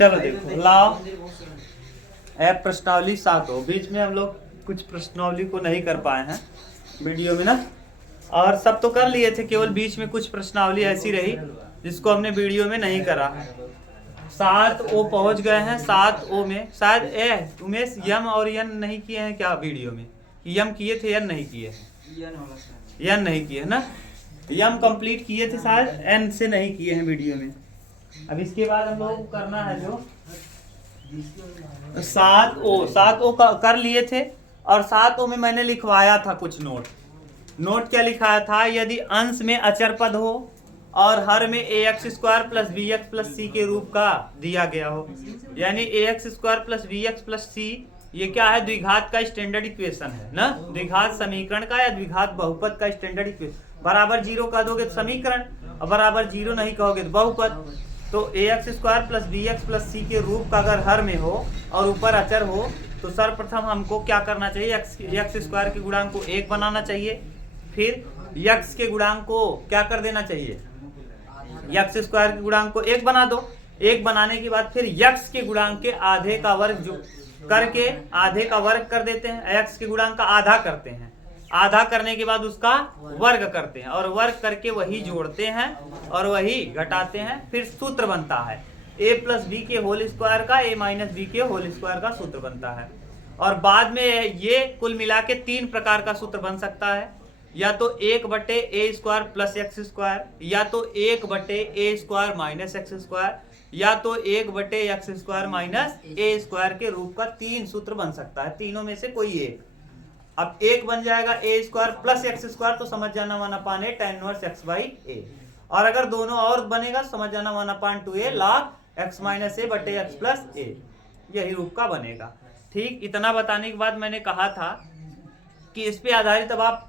चलो देखो, लाओ ऐप प्रश्नावली 7 हो। बीच में हम लोग कुछ प्रश्नावली को नहीं कर पाए हैं वीडियो में ना, और सब तो कर लिए थे, केवल बीच में कुछ प्रश्नावली ऐसी रही जिसको हमने वीडियो में नहीं करा है। 7 ओ पहुंच गए हैं। 7 ओ में शायद उमेश यम और यन नहीं किए हैं क्या वीडियो में? यम किए थे, यन नहीं किए हैं? यन नहीं किए है ना, यम कंप्लीट किए थे शायद, एन से नहीं किए हैं वीडियो में। अब इसके बाद हम लोग को करना है जो 7 ओ कर लिए थे, और 7 ओ में मैंने लिखवाया था कुछ नोट क्या लिखाया था? यदि अंश में अचर पद हो और हर में ax² plus bx plus c के रूप का दिया गया हो, यानी ax² plus bx plus c ये क्या है? द्विघात का स्टैंडर्ड इक्वेशन है ना, द्विघात समीकरण का या द्विघात बहुपद का स्टैंडर्ड इक्वेशन। बराबर 0 कह दोगे तो समीकरण, और बराबर 0 नहीं कहोगे तो बहुपद। तो ax² plus bx plus c के रूप का अगर हर में हो और ऊपर अचर हो तो सर्वप्रथम हमको क्या करना चाहिए? x² के गुणांक को 1 बनाना चाहिए, फिर x के गुणांक को क्या कर देना चाहिए? x² के गुणांक को 1 बना दो। 1 बनाने के बाद फिर x के गुणांक के आधे का वर्ग जो करके आधे का वर्ग कर देते हैं, x के गुणांक का आधा करते हैं, आधा करने के बाद उसका वर्ग करते हैं, और वर्ग करके वही जोड़ते हैं और वही घटाते हैं। फिर सूत्र बनता है a प्लस बी के होल स्क्वायर का a माइनस बी के होल स्क्वायर का सूत्र बनता है। और बाद में ये कुल मिला के 3 प्रकार का सूत्र बन सकता है, या तो 1/a² प्लस x², या तो 1/a² माइनस x², या तो 1/x² माइनस a² के रूप का 3 सूत्र बन सकता है, तीनों में से कोई एक। अब एक बन जाएगा a² प्लस x² तो समझ जाना 1/a tan इनवर्स x/a, और अगर दोनों और बनेगा समझ जाना 1/2a log x minus a बटे x प्लस a, यही रूप का बनेगा। ठीक, इतना बताने के बाद मैंने कहा था कि इस पे आधारित अब आप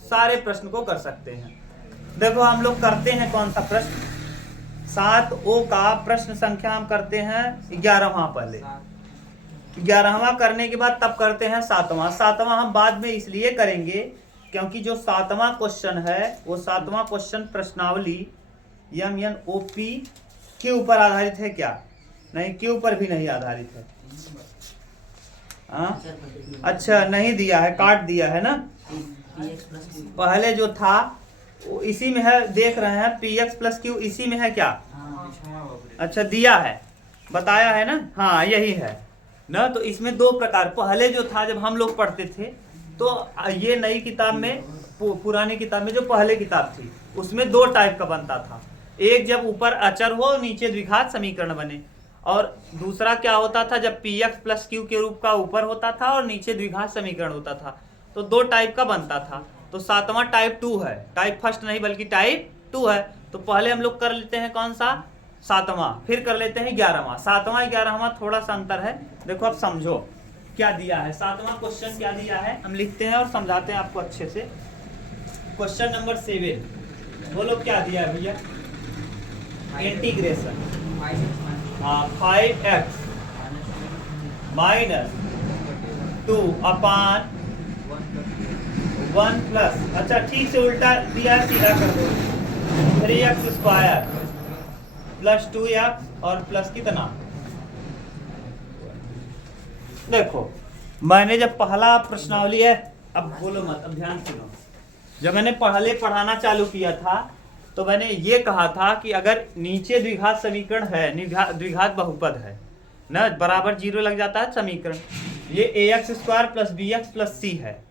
सारे प्रश्न को कर सकते हैं। देखो हम लोग करते हैं कौन सा प्रश्न? 7 ओ का प्रश्न संख्या हम करते हैं 11वां। पहले 11वां करने के बाद तब करते हैं 7वां। 7वां हम बाद में इसलिए करेंगे क्योंकि जो 7वां क्वेश्चन है वो 7वां क्वेश्चन प्रश्नावली MNOP के ऊपर आधारित है क्या? नहीं, के ऊपर भी नहीं आधारित है। अच्छा, नहीं दिया है, काट दिया है ना। पहले जो था वो इसी में है, देख रहे हैं px प्लस q इसी में है क्या? अच्छा, दिया है, बताया है ना। हाँ, यही है ना। तो इसमें 2 प्रकार, पहले जो था जब हम लोग पढ़ते थे तो ये नई किताब में, पुरानी किताब में जो पहले किताब थी उसमें 2 टाइप का बनता था। एक जब ऊपर अचर हो नीचे द्विघात समीकरण बने, और दूसरा क्या होता था जब px प्लस q के रूप का ऊपर होता था और नीचे द्विघात समीकरण होता था। तो 2 टाइप का बनता था। तो 7वां टाइप 2 है, टाइप फर्स्ट नहीं बल्कि टाइप 2 है। तो पहले हम लोग कर लेते हैं कौन सा? 7वां, फिर कर लेते हैं 11वां। 7वां 11वां थोड़ा सा अंतर है। देखो अब समझो क्या दिया है। 7वां क्वेश्चन क्या दिया है हम लिखते हैं और समझाते हैं आपको अच्छे से। क्वेश्चन नंबर 7, बोलो क्या दिया है भैया? इंटीग्रेशन 5x माइनस 2 अपान 1 प्लस, अच्छा ठीक से उल्टा दिया है, सीधा कर दो, 3x² प्लस 2x और प्लस कितना? देखो मैंने जब पहला प्रश्नावली है, अब बोलो मत, अब ध्यान सुनो। जब मैंने पहले पढ़ाना चालू किया था तो मैंने ये कहा था कि अगर नीचे द्विघात समीकरण है, द्विघात बहुपद है ना, बराबर 0 लग जाता है समीकरण। ये ax² plus bx plus c है।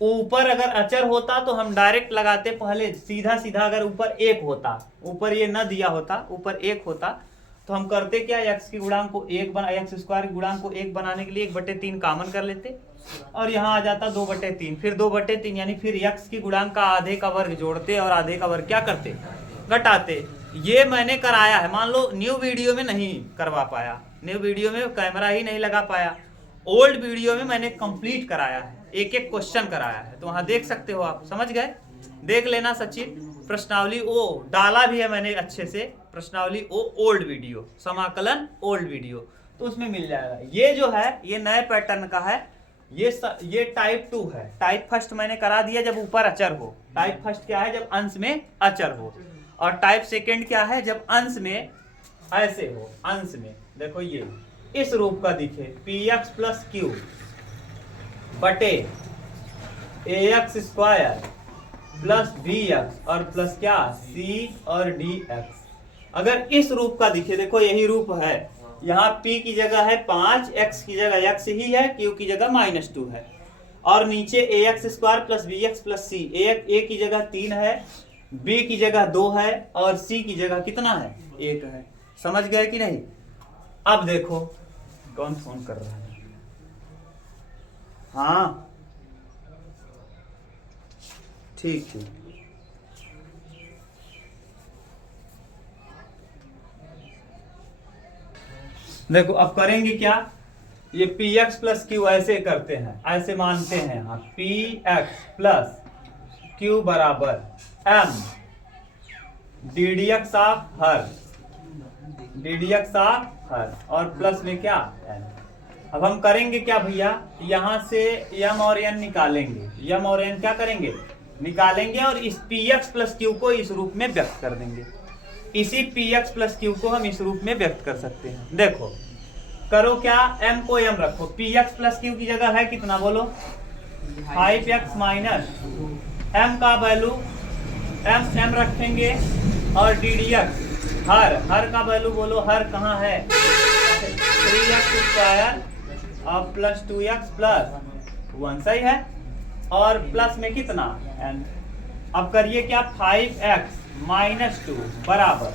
ऊपर अगर अचर होता तो हम डायरेक्ट लगाते पहले, सीधा सीधा। अगर ऊपर 1 होता, ऊपर ये न दिया होता, ऊपर 1 होता तो हम करते क्या? x के गुणांक को 1 बना, x² के गुणांक को 1 बनाने के लिए 1/3 कॉमन कर लेते और यहाँ आ जाता 2/3, फिर 2/3 यानी फिर x के गुणांक का आधे का वर्ग जोड़ते और आधे का वर्ग क्या करते? घटाते। ये मैंने कराया है। मान लो न्यू वीडियो में नहीं करवा पाया, न्यू वीडियो में कैमरा ही नहीं लगा पाया, ओल्ड वीडियो में मैंने कंप्लीट कराया है, एक एक क्वेश्चन कराया है, तो वहां देख सकते हो आप। समझ गए? देख लेना सचिन। प्रश्नावली ओ डाला भी है मैंने अच्छे से, प्रश्नावली ओ ओल्ड वीडियो, समाकलन ओल्ड वीडियो, तो उसमें मिल जाएगा। ये जो है ये नए पैटर्न का है। ये टाइप 2 है। टाइप फर्स्ट मैंने करा दिया जब ऊपर अचर हो। टाइप फर्स्ट क्या है? जब अंश में अचर हो। और टाइप सेकेंड क्या है? जब अंश में ऐसे हो अंश में, देखो ये इस रूप का दिखे पी एक्स प्लस क्यू बटे A X square plus B X और प्लस क्या सी और डी एक्स, अगर इस रूप का दिखे, देखो यही रूप है, यहाँ p की जगह है 5, x की जगह x ही है, q की जगह -2 है, और नीचे A X square plus B X plus C, A की जगह 3 है, b की जगह 2 है और c की जगह कितना है 1 है। समझ गए कि नहीं? अब देखो कौन फोन कर रहा है? हाँ ठीक है। देखो अब करेंगे क्या, ये पी एक्स प्लस क्यू ऐसे करते हैं, ऐसे मानते हैं यहाँ पी एक्स प्लस क्यू बराबर M D D X of her, D D X of her और प्लस में क्या एन। अब हम करेंगे क्या भैया, यहाँ से यम और एन निकालेंगे, यम और एन क्या करेंगे निकालेंगे, और इस पी एक्स प्लस क्यू को इस रूप में व्यक्त कर देंगे। इसी पी एक्स प्लस क्यू को हम इस रूप में व्यक्त कर सकते हैं। देखो करो क्या, m को m रखो, पी एक्स प्लस क्यू की जगह है कितना बोलो 5x माइनस m का वैल्यू m रखेंगे, और डी डी एक्स हर का वैल्यू बोलो, हर कहाँ है 3x स्क्वायर और प्लस 2x प्लस 1, सही है, और प्लस में कितना n। अब करिए क्या 5x माइनस 2 बराबर,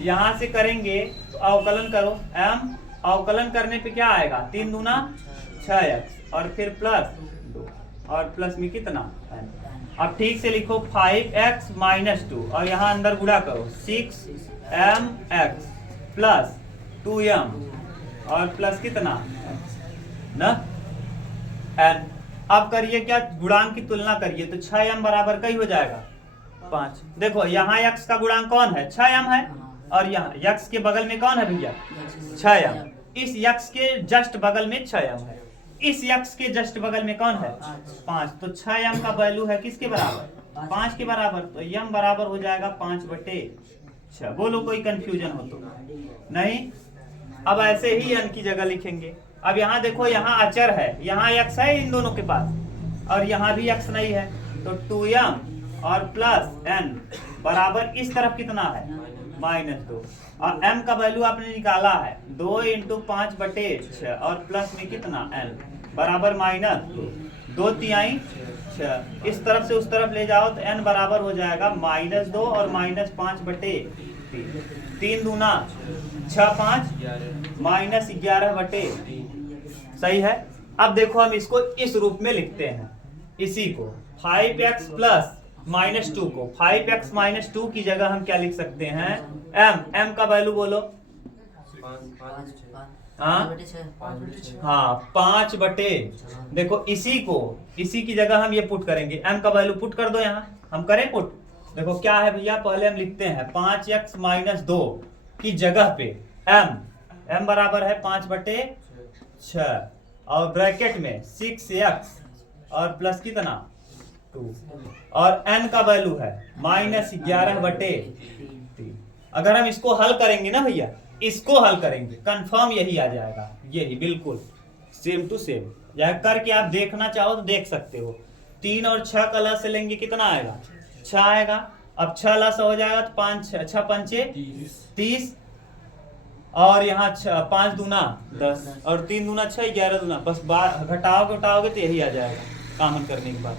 यहां से करेंगे तो अवकलन करो, m अवकलन करने पे क्या आएगा 3 दूना 6x और फिर प्लस 2 और प्लस में कितना n। अब ठीक से लिखो 5x माइनस 2 और यहाँ अंदर गुणा करो 6mx प्लस 2m और प्लस कितना न n। अब करिए क्या, गुणांक की तुलना करिए तो 6m बराबर का ही हो जाएगा 5। देखो यहाँ x का गुणांक कौन है 6m है, और यहाँ x के बगल में कौन है भैया 6m, इस x के जस्ट बगल में 6m है, इस x के जस्ट बगल में कौन है 5, तो 6m का वैल्यू है किसके बराबर 5 के बराबर, तो m बराबर हो जाएगा 5/6। बोलो कोई कंफ्यूजन हो तो नहीं। अब ऐसे ही n की जगह लिखेंगे। अब यहाँ देखो यहाँ अचर है, यहाँ x है इन दोनों के पास, और यहाँ भी x नहीं है, तो 2m और प्लस n बराबर इस तरफ कितना है -2, और m का वैल्यू आपने निकाला है 2 × 5/6 और प्लस में कितना n बराबर -2 3 6। इस तरफ से उस तरफ ले जाओ तो n बराबर हो जाएगा -2 और -5/3, 3 दूना 6 5 -11/3, सही है। अब देखो हम इसको इस रूप में लिखते हैं, इसी को 5x प्लस -2 को 5x -2 की जगह हम क्या लिख सकते हैं m का वैल्यू बोलो 5 बटे, देखो इसी की जगह हम ये पुट करेंगे, m का वैल्यू पुट कर दो, यहाँ हम करें पुट। देखो क्या है भैया, पहले हम लिखते हैं 5x -2 की जगह पे m बराबर है 5/6 और ब्रैकेट में 6x और प्लस कितना 2 और n का वैल्यू है -11/3। अगर हम इसको हल करेंगे ना भैया, इसको हल करेंगे कंफर्म यही आ जाएगा, यही बिल्कुल सेम टू सेम। यह करके आप देखना चाहो तो देख सकते हो। 3 और 6 का लस से लेंगे कितना आएगा 6 आएगा। अब 6 लस हो जाएगा तो 5 6 पंचे 30 और यहाँ 5 दूना 10 और 3 दूना 6 11 दूना, बस घटाओगे तो यही आ जाएगा कॉमन करने के बाद।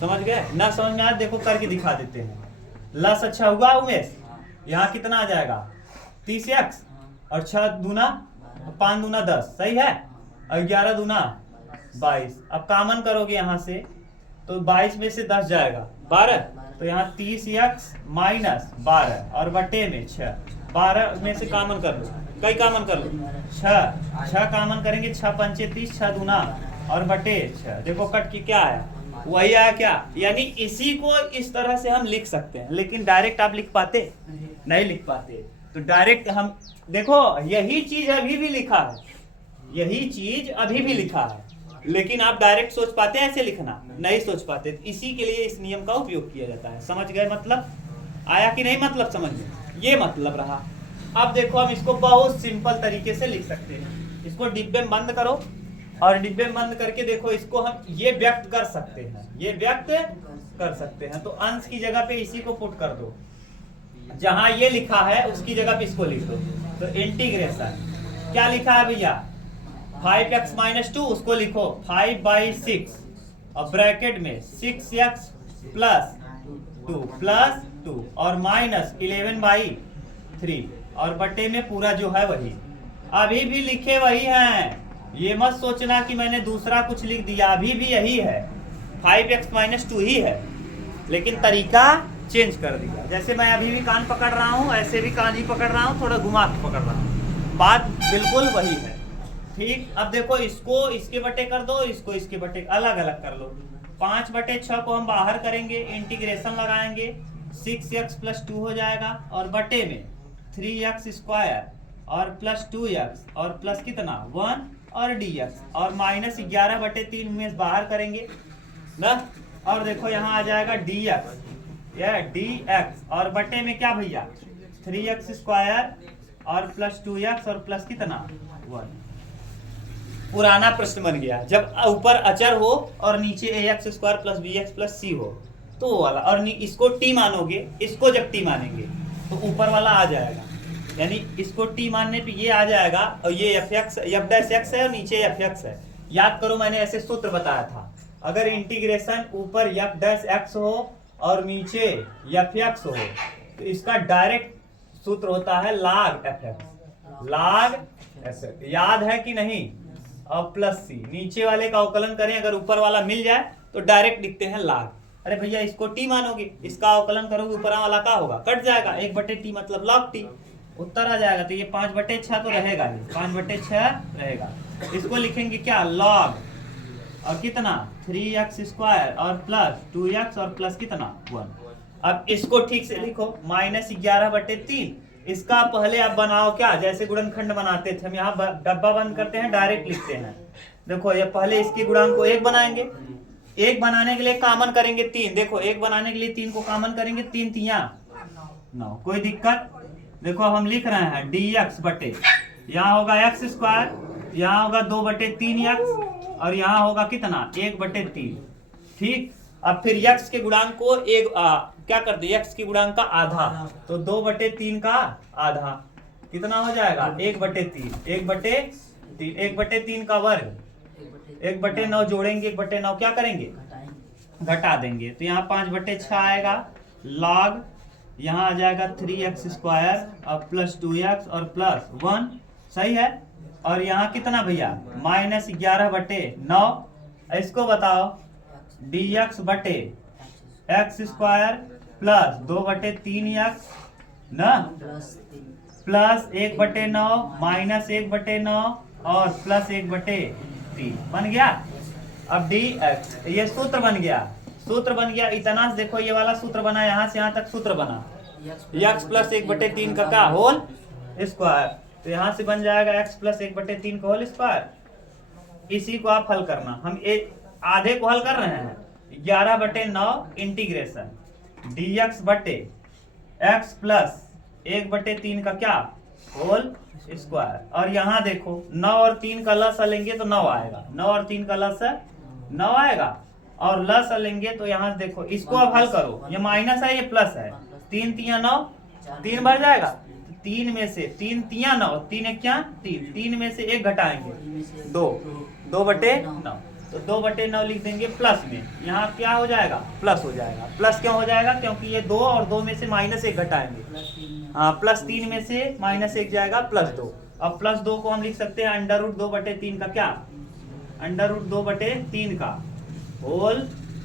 समझ गए ना? समझ में आया? देखो करके दिखा देते हैं। लस अच्छा हुआ उमेश, यहाँ कितना आ जाएगा 30x और 6 दूना 5 दूना 10, सही है, और 11 दूना 22। अब कॉमन करोगे यहाँ से तो 22 में से 10 जाएगा 12, तो यहाँ 30x माइनस 12 और बटे में 6, 12 में से कॉमन कर लो, कई कॉमन कर लो 6 कॉमन करेंगे 6 पंचे 30, 6 दूना और बटे 6। देखो कट की क्या है, वही आया क्या, यानी इसी को इस तरह से हम लिख सकते हैं। लेकिन डायरेक्ट आप लिख पाते नहीं लिख पाते, तो डायरेक्ट हम देखो यही चीज अभी भी लिखा है, यही चीज अभी भी लिखा है, लेकिन आप डायरेक्ट सोच पाते हैं ऐसे लिखना, नहीं सोच पाते। इसी के लिए इस नियम का उपयोग किया जाता है। समझ गए? मतलब आया कि नहीं? मतलब समझ में ये मतलब रहा। अब देखो हम इसको बहुत सिंपल तरीके से लिख सकते हैं। इसको डिब्बे में बंद करो और डिब्बे में बंद करके देखो, इसको हम ये व्यक्त कर सकते हैं, ये व्यक्त कर सकते हैं। तो अंश की जगह पे इसी को पुट कर दो, जहां ये लिखा है उसकी जगह पे इसको लिख दो। तो इंटीग्रेशन क्या लिखा है भैया, 5x-2, उसको लिखो 5/6 और ब्रैकेट में 6x प्लस 2 और माइनस 11/3 और बटे में पूरा जो है वही, अभी भी लिखे वही हैं। ये मत सोचना कि मैंने दूसरा कुछ लिख दिया, अभी भी यही है, 5x-2 ही है, लेकिन तरीका चेंज कर दिया। जैसे मैं अभी भी कान पकड़ रहा हूँ, ऐसे भी कान ही पकड़ रहा हूँ, थोड़ा घुमा के पकड़ रहा हूँ, बात बिल्कुल वही है। ठीक, अब देखो इसको इसके बटे कर दो, इसको इसके बटे अलग अलग कर लो। 5/6 को हम बाहर करेंगे, इंटीग्रेशन लगाएंगे, 6x+2 हो जाएगा और बटे में 3x² और प्लस 2x और प्लस कितना 1 और dx और माइनस 11/3 में बाहर करेंगे ना। और देखो यहाँ आ जाएगा dx, यह dx और बटे में क्या भैया 3x² और प्लस 2x और प्लस कितना 1। पुराना प्रश्न बन गया, जब ऊपर अचर हो और नीचे ax² plus bx plus c हो तो वो वाला, और इसको t मानोगे, इसको जब t मानेंगे तो ऊपर वाला आ जाएगा, यानी इसको t मानने पे ये आ जाएगा और ये f' है और नीचे f' है। याद करो मैंने ऐसे सूत्र बताया था, अगर इंटीग्रेशन ऊपर f' हो और नीचे f' हो तो इसका डायरेक्ट सूत्र होता है log f', log f', याद है कि नहीं। और प्लस c, नीचे वाले का अवकलन करें, अगर ऊपर वाला मिल जाए तो डायरेक्ट लिखते हैं log। अरे भैया इसको t मानोगे, इसका अवकलन करोगे, ऊपर वाला का होगा कट जाएगा, 1/t मतलब log t, उत्तर आ जाएगा। तो ये 5/6 तो रहेगा ही, 5/6 रहेगा। इसको लिखेंगे क्या log और कितना 3x² और प्लस 2x और प्लस कितना 1। अब इसको ठीक से लिखो, -11/3। इसका पहले आप बनाओ क्या, जैसे गुणनखंड बनाते थे हम, यहाँ डब्बा बंद करते हैं, डायरेक्ट लिखते हैं। देखो ये पहले इसके गुणांक को 1 बनाएंगे, 1 बनाने के लिए कॉमन करेंगे 3, देखो 1 बनाने के लिए 3 को कॉमन करेंगे, 3 तिया 9, कोई दिक्कत। देखो हम लिख रहे हैं dx बटे, यहाँ होगा x², यहाँ होगा 2/3x और यहाँ होगा कितना 1/3। ठीक, अब फिर x के गुणांक को क्या कर दे, x के गुणांक का आधा, तो 2/3 का आधा कितना हो जाएगा 1/3, 1/3 का वर्ग, 1/9 जोड़ेंगे, 1/9 क्या करेंगे घटा देंगे, तो यहाँ 5/6 आएगा। log यहाँ आ जाएगा 3x² और प्लस 2x और प्लस 1, सही है। और यहाँ कितना भैया -11/9, इसको बताओ dx बटे x² प्लस 2/3x ना, प्लस 1/9 माइनस 1/9 और प्लस 1/3 बन गया। अब dx, ये सूत्र बन गया, सूत्र बन गया इतना से। देखो ये वाला सूत्र बना, यहाँ से यहाँ तक सूत्र बना, x प्लस 1/3 का क्या होल स्क्वायर, तो यहाँ से बन जाएगा x प्लस 1/3 का होल स्क्वायर। इसी को आप हल करना, हम आधे को हल कर रहे हैं, 11/9 इंटीग्रेशन dx बटे x प्लस 1/3 का क्या होल स्क्वायर। और यहाँ देखो 9 और 3 का लस लेंगे तो 9 आएगा, 9 और 3 का लस 9 आएगा, और लस लेंगे तो यहाँ देखो इसको अब हल करो, ये माइनस है ये प्लस है, 3 तिया 9, 3 भर जाएगा, 3 में से 3 तिया 9, 3 एक क्या 3, 3 में से 1 घटाएंगे 2, 2/9, तो 2/9 लिख देंगे प्लस में, यहाँ क्या हो जाएगा प्लस हो जाएगा। प्लस क्यों हो जाएगा, क्योंकि ये 2 और 2 में से -1 घटाएंगे, हाँ प्लस 3 में से -1 जाएगा प्लस 2। अब प्लस 2 को हम लिख सकते हैं √2/3 का क्या, √2/3 का होल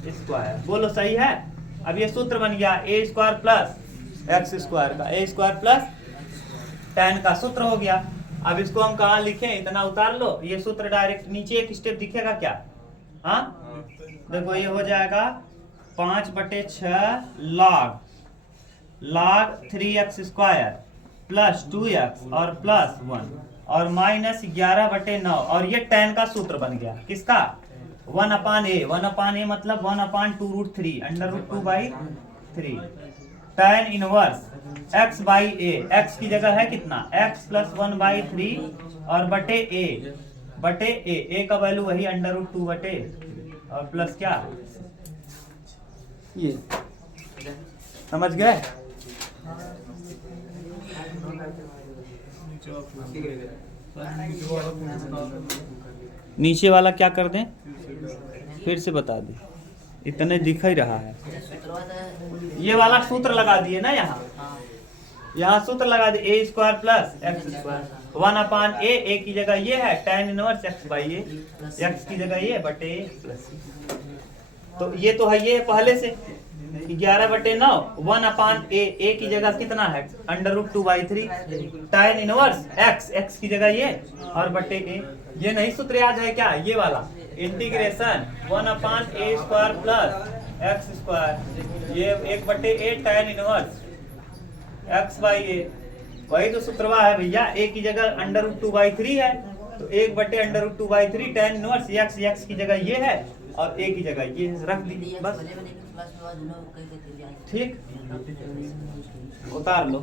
स्क्वायर। बोलो सही है। अब ये सूत्र बन गया a² प्लस x² का, a² प्लस tan का सूत्र हो गया। अब इसको हम कहाँ लिखें, इतना उतार लो, ये सूत्र डायरेक्ट नीचे एक स्टेप दिखेगा क्या, हाँ देखो ये हो जाएगा 5/6 log 3x² प्लस 2x और प्लस 1 और -11/9, और ये tan का सूत्र बन गया किसका 1/a, 1/a मतलब 1/2√3 √2/3। tan inverse x by A, x की जगह है कितना x प्लस 1/3 और बटे a का वैल्यू वही √2 बटे और प्लस क्या ये, समझ गए। नीचे वाला क्या कर दें, फिर से बता दें, इतने दिख ही रहा है। ये वाला सूत्र लगा दिए ना, यहाँ सूत्र लगा दिए a square plus X square 1/a, ए की जगह ये है tan inverse x by A, x की जगह ये बटे प्लस, तो ये तो है ये पहले से 11/9 1/a, ए की जगह कितना है √2/3 tan इनवर्स x की जगह ये और बटे a, ये नहीं सूत्र याद है क्या, ये वाला integration 1/a square plus X square ये 1/a tan inverse x by A, वही तो सूत्रवा है भैया। a की जगह √2/3 है तो 1/√2/3 tan इनवर्स x की जगह ये है और a की जगह ये रख दी बस, ठीक, उतार लो,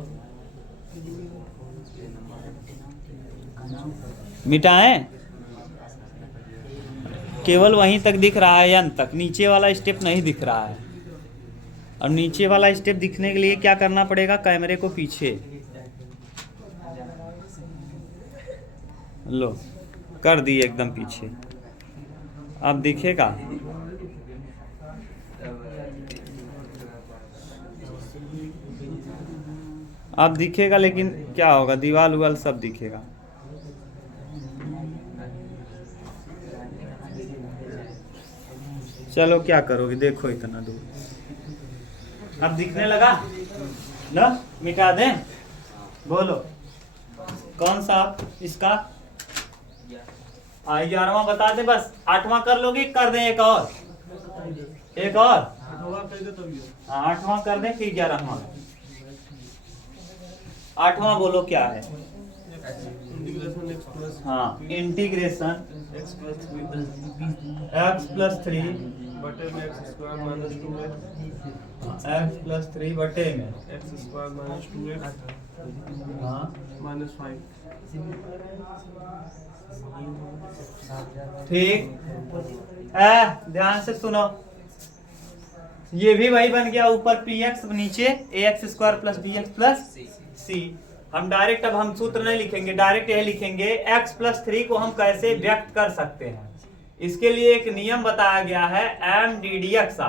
मिटाएं। केवल वहीं तक दिख रहा है अंत तक, नीचे वाला स्टेप नहीं दिख रहा है। और नीचे वाला स्टेप दिखने के लिए क्या करना पड़ेगा, कैमरे को पीछे लो, कर दिए एकदम पीछे, अब दिखेगा। अब दिखेगा लेकिन क्या होगा, दीवार उवाल सब दिखेगा। चलो क्या करोगे, देखो इतना दूर, अब दिखने लगा ना, मिटा दें, बोलो कौन सा इसका 11वां बता दे, बस 8वां कर लोगे, कर दें एक और 8वां कर दें, फिर 11वां। 8वां बोलो क्या है, हाँ इंटीग्रेशन x प्लस 3 बटे में x square minus 2x, x plus 3 बटे में x स्क्वायर माइनस 2x हाँ माइनस 5। ठीक, ध्यान से सुनो, ये भी वही बन गया, ऊपर px नीचे ax square plus bx plus c। हम डायरेक्ट, अब हम सूत्र नहीं लिखेंगे, डायरेक्ट यही लिखेंगे x प्लस 3 को हम कैसे व्यक्त कर सकते हैं। इसके लिए एक नियम बताया गया है m ddx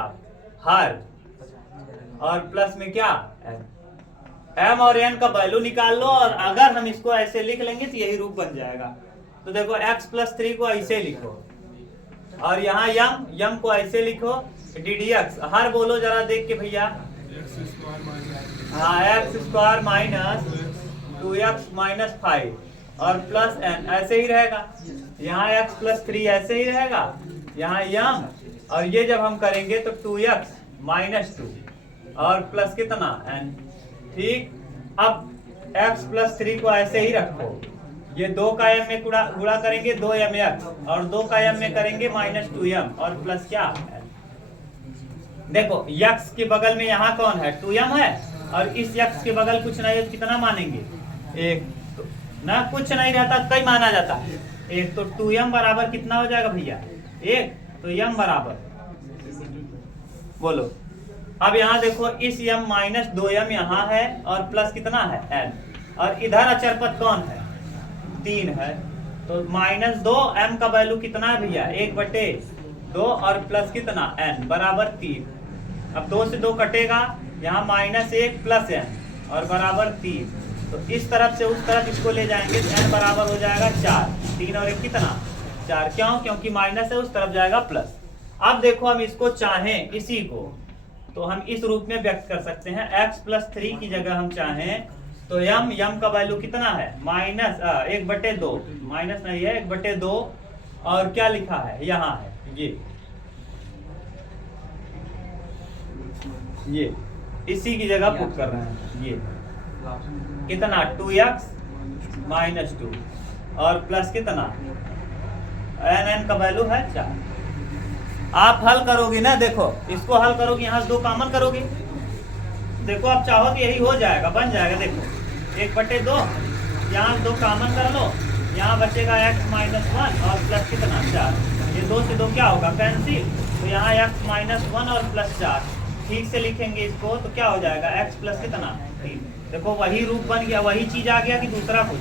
हर, और प्लस में क्या m और n का वैल्यू निकाल लो, और अगर हम इसको ऐसे लिख लेंगे तो यही रूप बन जाएगा। तो देखो x प्लस 3 को ऐसे लिखो, और यहाँ यम को ऐसे लिखो, ddx हर बोलो जरा देख के भैया, हाँ x square minus 2x minus 5 और प्लस n ऐसे ही रहेगा, यहाँ x प्लस 3 ऐसे ही रहेगा, यहाँ यम, और ये जब हम करेंगे तो 2x माइनस 2 और प्लस कितना n। ठीक, अब x प्लस 3 को ऐसे ही रखो, ये 2 का m में गुणा करेंगे 2mx, और 2 का m में करेंगे माइनस 2m और प्लस क्या n। देखो x के बगल में यहाँ कौन है, 2m है, और इस x के बगल कुछ नहीं है, कितना मानेंगे 1, तो ना कुछ नहीं रहता कई माना जाता है 1, तो 2m बराबर कितना हो जाएगा भैया 1, तो m बराबर बोलो। अब यहाँ देखो इस m माइनस 2m यहाँ है और प्लस कितना है n, और इधर अचर पद कौन है 3 है, तो माइनस 2m का वैल्यू कितना है भैया 1/2 और प्लस कितना n बराबर 3। अब 2 से 2 कटेगा, यहाँ -1 प्लस n और बराबर 3, तो इस तरफ से उस तरफ इसको ले जाएंगे तो n बराबर हो जाएगा 4, 3 और 1 कितना 4, क्यों, क्योंकि माइनस है उस तरफ जाएगा प्लस। अब देखो हम इसको चाहें इसी को तो हम इस रूप में व्यक्त कर सकते हैं, x प्लस 3 की जगह हम चाहें तो यम का वैल्यू कितना है -1/2, माइनस नहीं है 1/2, और क्या लिखा है यहाँ है ये इसी की जगह पुट कर रहे हैं, ये कितना 2x माइनस 2 और प्लस कितना n का वैल्यू है 4। आप हल करोगे ना, देखो इसको हल करोगे, यहाँ से 2 कॉमन करोगे देखो आप चाहो तो यही हो जाएगा, बन जाएगा। देखो 1/2, यहाँ 2 कॉमन कर लो, यहाँ बचेगा x माइनस 1 और प्लस कितना 4। ये 2 से 2 क्या होगा, कैंसिल। तो यहाँ x माइनस 1 और प्लस 4 ठीक से लिखेंगे इसको तो क्या हो जाएगा, x प्लस कितना 3। देखो वही रूप बन गया, वही चीज आ गया कि दूसरा कुछ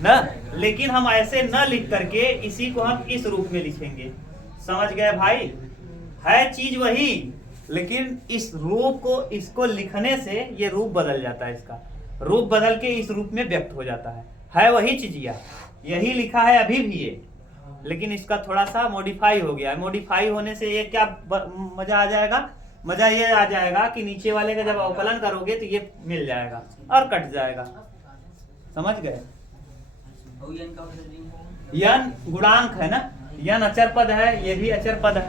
ना। लेकिन हम ऐसे न लिख करके इसी को हम इस रूप में लिखेंगे। समझ गए भाई, है चीज वही, लेकिन इस रूप को इसको लिखने से ये रूप बदल जाता है, इसका रूप बदल के इस रूप में व्यक्त हो जाता है वही चीजिया, यही लिखा है अभी भी ये, लेकिन इसका थोड़ा सा मॉडिफाई हो गया है। मॉडिफाई होने से ये क्या मजा आ जाएगा, मजा ये आ जाएगा कि नीचे वाले का जब अवकलन करोगे तो ये मिल जाएगा और कट जाएगा। समझ गए। यन गुणांक है ना, यन अचर पद है, ये भी अचर पद है।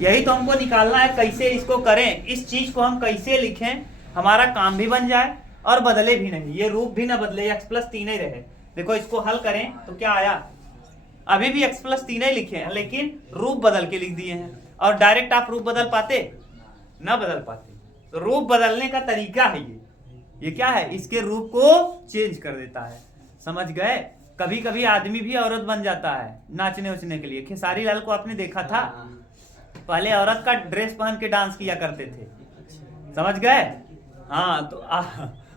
यही तो हमको निकालना है, कैसे इसको करें, इस चीज को हम कैसे लिखें हमारा काम भी बन जाए और बदले भी नहीं, ये रूप भी ना बदले, x प्लस 3 ही रहे। देखो इसको हल करें तो क्या आया, अभी भी x प्लस 3 ही लिखे हैं लेकिन रूप बदल के लिख दिए हैं। और डायरेक्ट आप रूप बदल पाते ना, बदल पाते। तो रूप बदलने का तरीका है ये क्या है, इसके रूप को चेंज कर देता है। समझ गए। कभी कभी आदमी भी औरत बन जाता है नाचने उचने के लिए। खेसारी लाल को आपने देखा था, पहले औरत का ड्रेस पहन के डांस किया करते थे। समझ गए। हाँ तो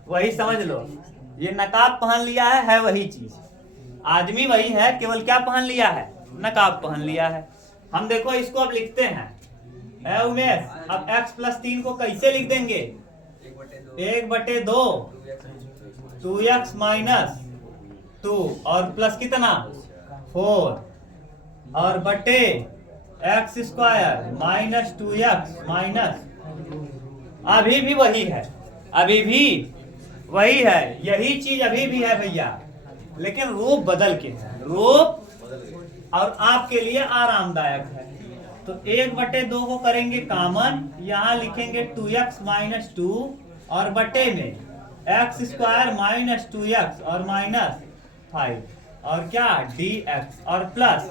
वही समझ लो, ये नकाब पहन लिया है वही चीज, आदमी वही है, केवल क्या पहन लिया है, नकाब पहन लिया है। हम देखो इसको अब लिखते हैं उमेश, अब x प्लस 3 को कैसे लिख देंगे, 1/2 2x माइनस 2 और प्लस कितना 4 और बटे x square minus 2x minus, अभी भी वही है, अभी भी वही है, यही चीज अभी भी है भैया, लेकिन रूप बदल के है, रूप और आपके लिए आरामदायक है। तो 1/2 को करेंगे कॉमन, यहाँ लिखेंगे 2x माइनस 2 और बटे में x स्क्वायर माइनस 2x और माइनस 5 और क्या dx और प्लस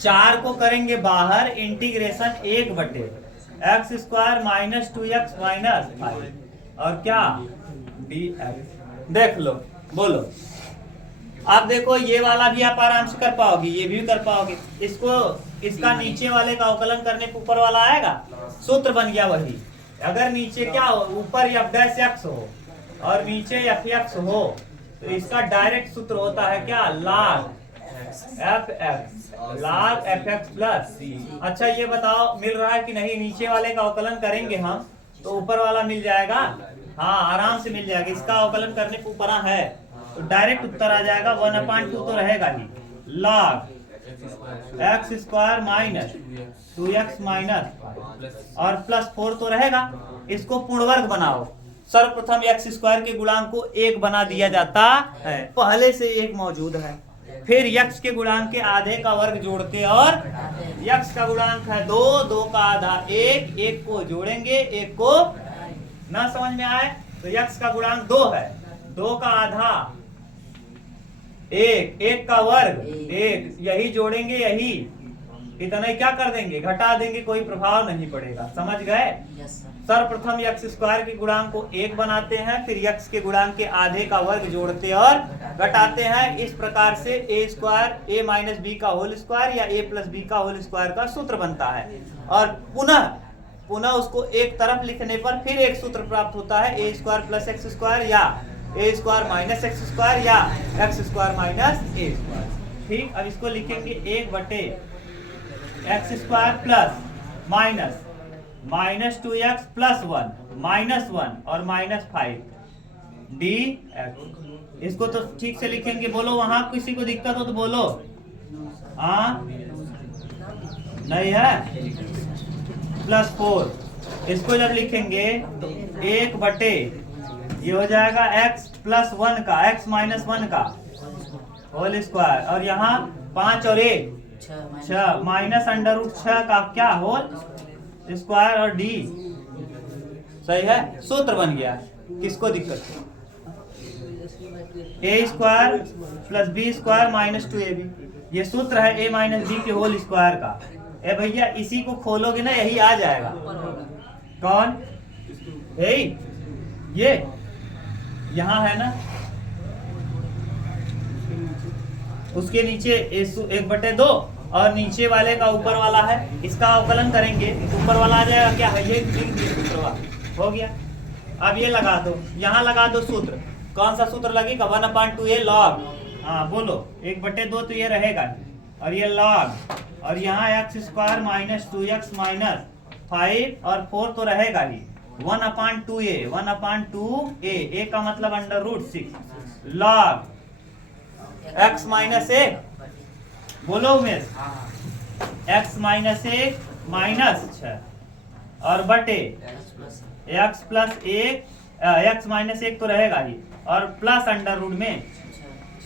4 को करेंगे बाहर, integration 1/x square minus 2x minus 5 और क्या dx। देख लो, बोलो। आप देखो ये वाला भी आप आराम से कर पाओगे, ये भी कर पाओगे। इसको इसका नीचे वाले का अवकलन करने पे ऊपर वाला आएगा, सूत्र बन गया वही। अगर नीचे क्या हो, ऊपर f' हो और नीचे fx हो तो इसका डायरेक्ट सूत्र होता है क्या, log fx प्लस। अच्छा ये बताओ मिल रहा है कि नहीं, नीचे वाले का अवकलन करेंगे हम तो ऊपर वाला मिल जाएगा। हाँ आराम से मिल जाएगा, इसका अवकलन करने पे ऊपर है तो डायरेक्ट उत्तर आ जाएगा 1/2 तो रहेगा ही, log x square minus 2x minus और प्लस 4 तो रहेगा। इसको पूर्णवर्ग बनाओ, सर्वप्रथम x स्क्वायर के गुणांक को 1 बना दिया जाता है, पहले से 1 मौजूद है, फिर x के गुणांक के आधे का वर्ग जोड़ के, और x का गुणांक है 2, 2 का आधा 1, 1 को जोड़ेंगे, 1 को ना समझ में आए तो x का गुणांक 2 है, 2 का आधा 1, 1 का वर्ग 1, यही जोड़ेंगे, यही इतना ही क्या कर देंगे, घटा देंगे, कोई प्रभाव नहीं पड़ेगा। समझ गए। सर्वप्रथम x स्क्वायर के गुणांक को 1 बनाते हैं, फिर x के गुणांक के आधे का वर्ग जोड़ते और घटाते हैं। इस प्रकार से a square a minus B का होल स्क्वायर या a प्लस बी का होल स्क्वायर का सूत्र बनता है। और पुनः उसको एक तरफ लिखने पर फिर एक सूत्र प्राप्त होता है, a square plus X square या a square minus x square या x square minus a square. ठीक, अब इसको लिखेंगे 1/x square plus minus minus 2x plus 1 minus 1 और माइनस 5 dx। इसको तो ठीक से लिखेंगे, बोलो वहां किसी को दिक्कत हो तो बोलो। हाँ नहीं है, प्लस 4। इसको जब लिखेंगे तो 1/, ये हो जाएगा x प्लस 1 का, x माइनस 1 का होल स्क्वायर, और यहाँ 5 और 1 6 माइनस √6 का क्या होल स्क्वायर और d। सही है, सूत्र बन गया। किसको दिक्कत है, a square plus b square minus 2ab, ये सूत्र है a माइनस b के होल स्क्वायर का। ए भैया इसी को खोलोगे ना, यही आ जाएगा। कौन, यही ये यहाँ है ना, उसके नीचे 1/2 और नीचे वाले का ऊपर वाला है, इसका अवकलन करेंगे तो ऊपर वाला आ जाएगा क्या है, ये सूत्र हो गया। अब ये लगा दो, यहाँ लगा दो सूत्र, कौन सा सूत्र लगेगा, 1/2a log, हाँ बोलो 1/2 तो ये रहेगा और ये log, और यहाँ x² माइनस 2x माइनस 5 और 4 तो रहेगा ही, 1/2a, a का मतलब √6 log x माइनस 1, बोलो उमेश, x माइनस 1 माइनस 6 और बटे x प्लस 1, x माइनस 1 तो रहेगा ही और प्लस अंडर रूट में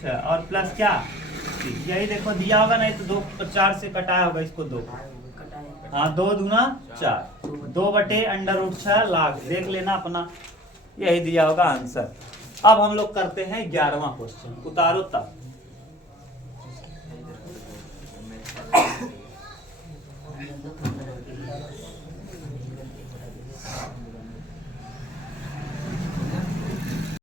6 और प्लस क्या, यही देखो दिया होगा, नहीं तो 2 4 से कटाया होगा इसको 2, हाँ 2 दूना 4, 2/√6 लाख, देख लेना अपना, यही दिया होगा आंसर। अब हम लोग करते हैं 11वां क्वेश्चन, उतारो तब।